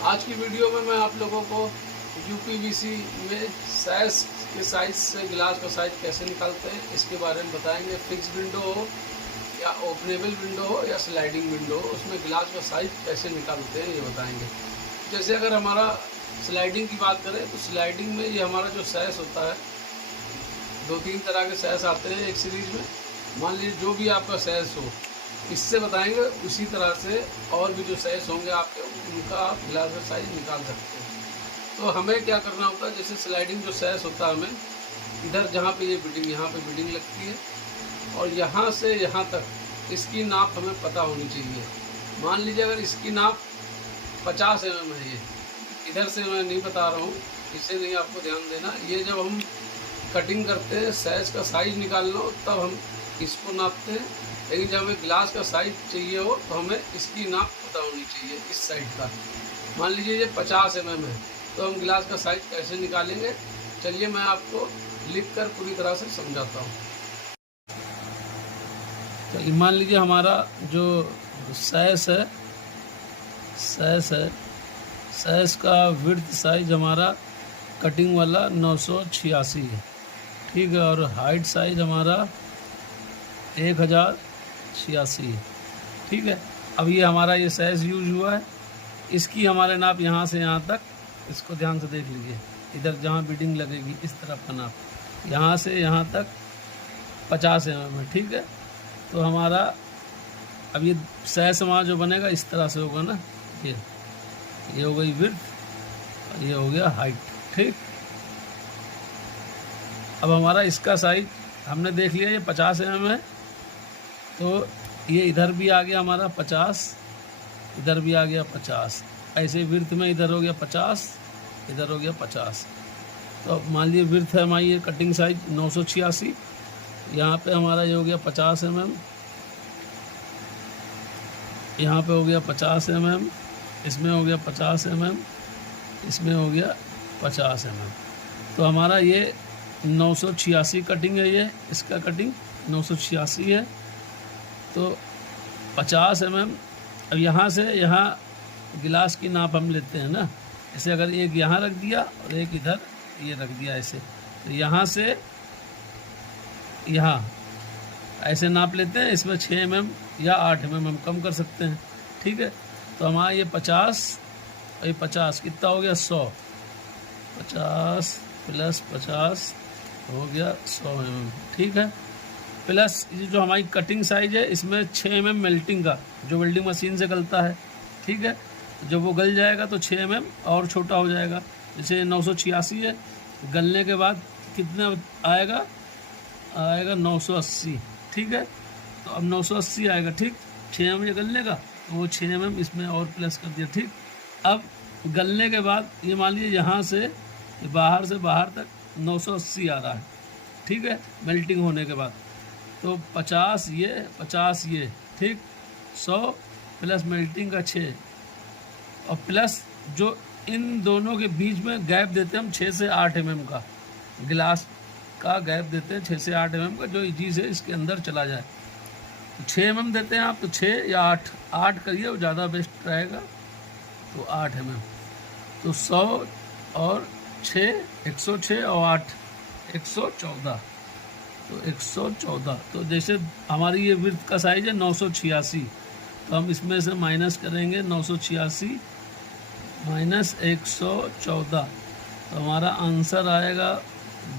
आज की वीडियो में मैं आप लोगों को यूपीवीसी में सैश के साइज से गिलास का साइज कैसे निकालते हैं इसके बारे में बताएंगे। फिक्स विंडो हो या ओपनेबल विंडो हो या स्लाइडिंग विंडो हो, उसमें गिलास का साइज कैसे निकालते हैं ये बताएंगे। जैसे अगर हमारा स्लाइडिंग की बात करें तो स्लाइडिंग में ये हमारा जो सैश होता है, 2-3 तरह के सैश आते हैं एक सीरीज़ में। मान लीजिए जो भी आपका सैश हो इससे बताएंगे, उसी तरह से और भी जो सैश होंगे आपके, उनका आप गिलास का साइज निकाल सकते हैं। तो हमें क्या करना होता है, जैसे स्लाइडिंग जो सैश होता है, हमें इधर जहाँ पे ये बिडिंग, यहाँ पे बिडिंग लगती है और यहाँ से यहाँ तक इसकी नाप हमें पता होनी चाहिए। मान लीजिए अगर इसकी नाप 50 mm है, ये इधर से मैं नहीं बता रहा हूँ, इसे नहीं आपको ध्यान देना। ये जब हम कटिंग करते हैं, सैश का साइज निकालना हो तब हम इसको नापते हैं, लेकिन जब हमें गिलास का साइज चाहिए हो तो हमें इसकी नाप पता होनी चाहिए इस साइड का। मान लीजिए ये 50 mm है, तो हम गिलास का साइज कैसे निकालेंगे, चलिए मैं आपको लिखकर पूरी तरह से समझाता हूँ। तो मान लीजिए हमारा जो सैश है, सैश का विड्थ साइज हमारा कटिंग वाला 986 है, ठीक है, और हाइट साइज हमारा 1086 है, ठीक है। अब ये हमारा ये सैश यूज हुआ है, इसकी हमारे नाप यहाँ से यहाँ तक, इसको ध्यान से देख लीजिए, इधर जहाँ बिडिंग लगेगी इस तरफ का नाप, यहाँ से यहाँ तक 50 mm है, ठीक है। तो हमारा अब ये सैश हमारा जो बनेगा इस तरह से होगा ना, ये हो गई विड्थ, ये हो गया हाइट, ठीक। अब हमारा इसका साइज हमने देख लिया, ये 50 mm है, तो ये इधर भी आ गया हमारा 50, इधर भी आ गया 50, ऐसे विड्थ में इधर हो गया 50, इधर हो गया 50। तो अब मान लीजिए विड्थ है हमारी ये कटिंग साइज 986, यहाँ पे हमारा ये हो गया 50 mm, यहाँ पे हो गया 50 mm, इसमें हो गया 50 mm, इसमें हो गया 50 mm। तो हमारा ये 986 कटिंग है, ये इसका कटिंग 986 है, तो 50 mm। अब यहाँ से यहाँ गिलास की नाप हम लेते हैं ना, ऐसे अगर एक यहाँ रख दिया और एक इधर ये रख दिया ऐसे, तो यहाँ से यहाँ ऐसे नाप लेते हैं। इसमें 6 mm या 8 mm हम कम कर सकते हैं, ठीक है। तो हमारा ये 50 और ये 50 कितना हो गया 100, 50 + 50 हो गया 100 mm, ठीक है। प्लस ये जो हमारी कटिंग साइज है, इसमें 6 mm मेल्टिंग का जो वेल्डिंग मशीन से गलता है, ठीक है। जब वो गल जाएगा तो 6 mm और छोटा हो जाएगा। जैसे 986 है, गलने के बाद कितना आएगा, आएगा 980, ठीक है। तो अब 980 आएगा, ठीक। 6 mm गलने का, तो वो 6 mm इसमें और प्लस कर दिया, ठीक। अब गलने के बाद ये मान लीजिए यहाँ से बाहर तक 980 आ रहा है, ठीक है, मेल्टिंग होने के बाद। तो 50 ये, ठीक, 100 प्लस मेल्टिंग का 6 और प्लस जो इन दोनों के बीच में गैप देते हैं हम 6 से 8 mm का, गिलास का गैप देते हैं 6 से 8 mm का, जो इजी से इसके अंदर चला जाए। तो 6 mm देते हैं आप, तो 6 या 8 करिए, वो ज़्यादा बेस्ट रहेगा, तो 8 mm। तो 100 और 6 106 और 8 114, तो 114। तो जैसे हमारी ये विड्थ का साइज है 986, तो हम इसमें से माइनस करेंगे 986 माइनस 114, तो हमारा आंसर आएगा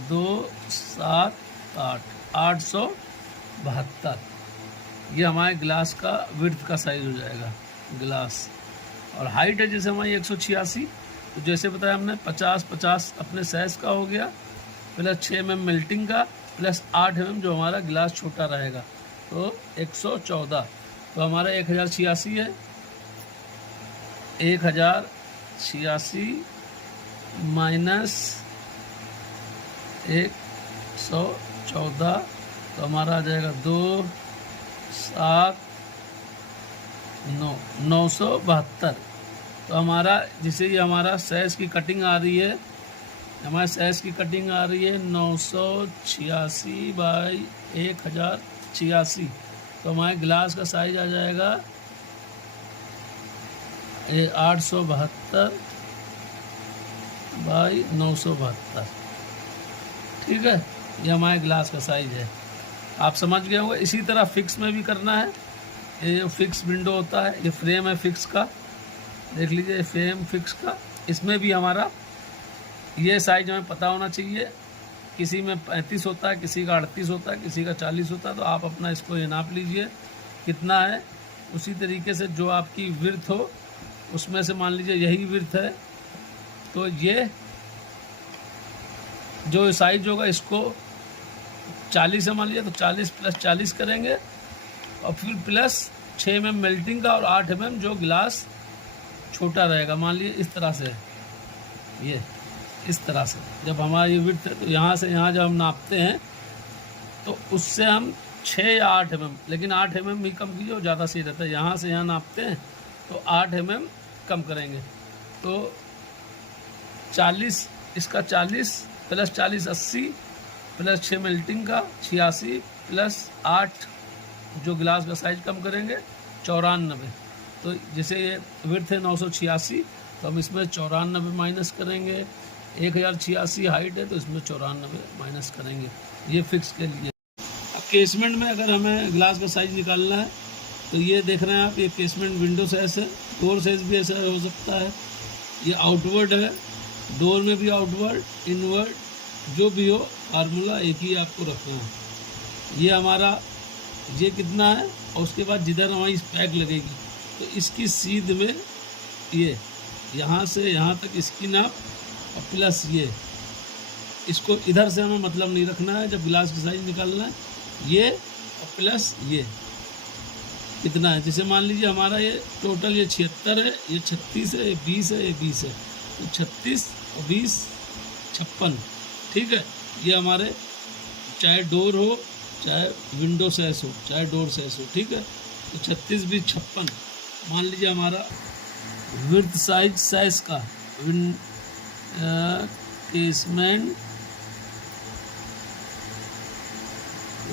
278 872। ये हमारे गिलास का विड्थ का साइज हो जाएगा गिलास। और हाइट है जैसे हमारी 186, तो जैसे बताया हमने 50 अपने साइज का हो गया, प्लस 6 mm मेल्टिंग का, प्लस 8 mm जो हमारा गिलास छोटा रहेगा, तो 114। तो हमारा 1086 है, 1086 माइनस 114, तो हमारा आ जाएगा 972। तो हमारा जैसे ये हमारा सैश की कटिंग आ रही है, हमारे सैश की कटिंग आ रही है 986 बाई 1086, तो हमारे गिलास का साइज आ जाएगा ये 872 बाई 972, ठीक है। ये हमारे ग्लास का साइज़ है, आप समझ गए होंगे। इसी तरह फिक्स में भी करना है। ये जो फिक्स विंडो होता है, ये फ्रेम है फिक्स का, देख लीजिए, ये फ्रेम फिक्स का। इसमें भी हमारा ये साइज हमें पता होना चाहिए। किसी में 35 होता है, किसी का 38 होता है, किसी का 40 होता है। तो आप अपना इसको ये नाप लीजिए कितना है। उसी तरीके से जो आपकी विड्थ हो उसमें से मान लीजिए यही विड्थ है, तो ये जो साइज होगा इसको 40 है मान लीजिए, तो 40 + 40 करेंगे और फिर प्लस 6 mm मेल्टिंग का और 8 mm जो गिलास छोटा रहेगा। मान लीजिए इस तरह से, ये इस तरह से जब हमारा ये विड्थ है, तो यहाँ से यहाँ जब हम नापते हैं तो उससे हम 6 या 8 mm, लेकिन 8 mm ही कम कीजिए, ज़्यादा सही रहता है। यहाँ से यहाँ नापते हैं तो 8 mm कम करेंगे, तो 40, इसका 40 + 40 80 + 6 मेल्टिंग का 86 + 8 जो गिलास का साइज कम करेंगे 94। तो जैसे ये विड्थ है 986, तो हम इसमें 94 माइनस करेंगे। 1086 हाइट है, तो इसमें 94 माइनस करेंगे, ये फिक्स के लिए। अब केसमेंट में अगर हमें गिलास का साइज निकालना है तो ये देख रहे हैं आप, ये केसमेंट विंडो साइज है, डोर साइज भी ऐसा हो सकता है। ये आउटवर्ड है, डोर में भी आउटवर्ड, इनवर्ड, जो भी हो फार्मूला एक ही आपको रखना है। ये हमारा ये कितना है, और उसके बाद जिधर हमारी स्पैक लगेगी तो इसकी सीध में ये यहाँ से यहाँ तक इसकी नाप, और प्लस ये, इसको इधर से हमें मतलब नहीं रखना है जब गिलास का साइज निकालना है, ये और प्लस ये कितना है। जैसे मान लीजिए हमारा ये टोटल ये 76 है, ये 36 है, ये 20 है, ये 20 है, तो 36 और 20 56, ठीक है। ये हमारे चाहे डोर हो, चाहे विंडो सैस हो, चाहे डोर सैस हो, ठीक है। तो 36 20 56 मान लीजिए हमारा विड्थ साइज सैस का केसमेंट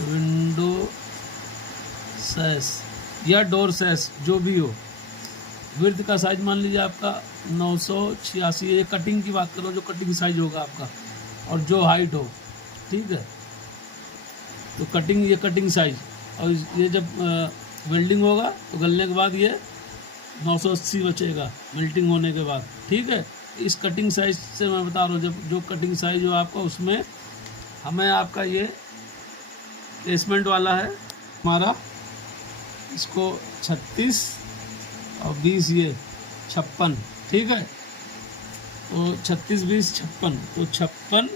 विंडो सैस या डोर सैस जो भी हो, विड्थ का साइज मान लीजिए आपका 986, ये कटिंग की बात करो, जो कटिंग साइज होगा आपका, और जो हाइट हो, ठीक है। तो कटिंग, ये कटिंग साइज, और ये जब वेल्डिंग होगा तो गलने के बाद ये 980 बचेगा मेल्टिंग होने के बाद, ठीक है। इस कटिंग साइज से मैं बता रहा हूँ, जब जो कटिंग साइज हो आपका, उसमें हमें आपका ये केसमेंट वाला है हमारा, इसको 36 और 20 ये 56, ठीक है। तो 36 20 56, तो 56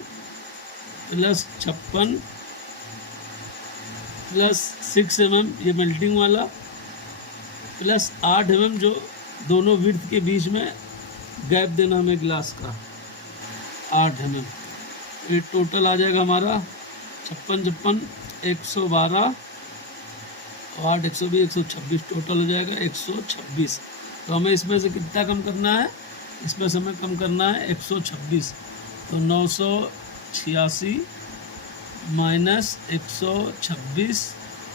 + 56 + 6 mm ये मेल्टिंग वाला, प्लस 8 mm जो दोनों विड्थ के बीच में गैप देना हमें गिलास का 8 mm। ये टोटल आ जाएगा हमारा 56 56 112 और 8 120 126, टोटल हो जाएगा 126। तो हमें इसमें से कितना कम करना है, इसमें से हमें कम करना है 126। तो 986 माइनस 126,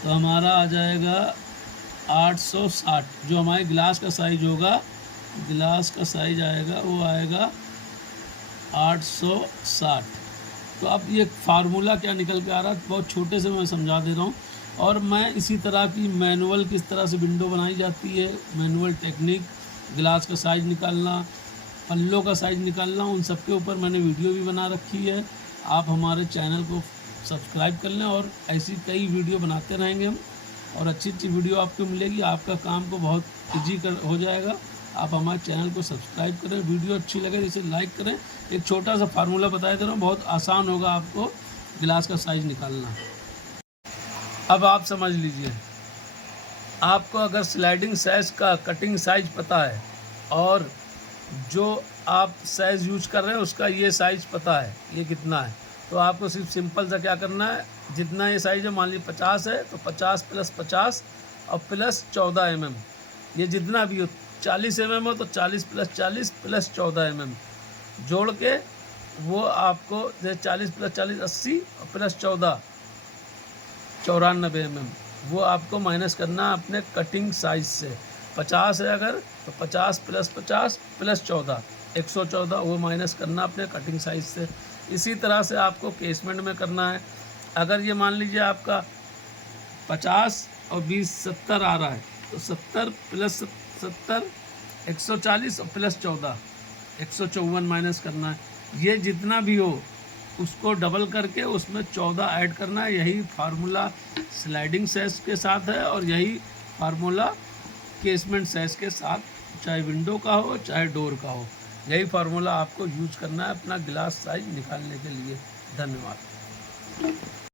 तो हमारा आ जाएगा 860। जो हमारे गिलास का साइज होगा, गिलास का साइज आएगा, वो आएगा 860। तो अब ये फार्मूला क्या निकल के आ रहा है, बहुत छोटे से मैं समझा दे रहा हूँ। और मैं इसी तरह की मैनुअल किस तरह से विंडो बनाई जाती है, मैनुअल टेक्निक, गिलास का साइज निकालना, पल्लों का साइज निकालना, उन सब के ऊपर मैंने वीडियो भी बना रखी है। आप हमारे चैनल को सब्सक्राइब कर लें, और ऐसी कई वीडियो बनाते रहेंगे हम, और अच्छी अच्छी वीडियो आपको मिलेगी। आपका काम को बहुत ईजी हो जाएगा। आप हमारे चैनल को सब्सक्राइब करें, वीडियो अच्छी लगे तो इसे लाइक करें। एक छोटा सा फार्मूला बताया दे रहा हूँ, बहुत आसान होगा आपको गिलास का साइज निकालना। अब आप समझ लीजिए, आपको अगर स्लाइडिंग साइज का कटिंग साइज पता है, और जो आप साइज़ यूज कर रहे हैं उसका ये साइज़ पता है ये कितना है, तो आपको सिर्फ सिंपल सा क्या करना है, जितना ये साइज़ है, मान लीजिए 50 है, तो 50 + 50 और प्लस 14 mm, ये जितना भी हो, 40 mm हो तो 40 + 40 + 14 mm जोड़ के, वो आपको 40 + 40 80 और प्लस 14 94 mm, वो आपको माइनस करना अपने कटिंग साइज से। 50 है अगर तो 50 + 50 + 14 114 वो माइनस करना अपने कटिंग साइज से। इसी तरह से आपको केसमेंट में करना है। अगर ये मान लीजिए आपका 50 और 20 70 आ रहा है तो 70 + 70 140 और +14 154 माइनस करना है। ये जितना भी हो उसको डबल करके उसमें 14 ऐड करना है। यही फार्मूला स्लाइडिंग सेस के साथ है और यही फार्मूला केसमेंट सेस के साथ, चाहे विंडो का हो चाहे डोर का हो, यही फार्मूला आपको यूज करना है अपना गिलास साइज निकालने के लिए। धन्यवाद।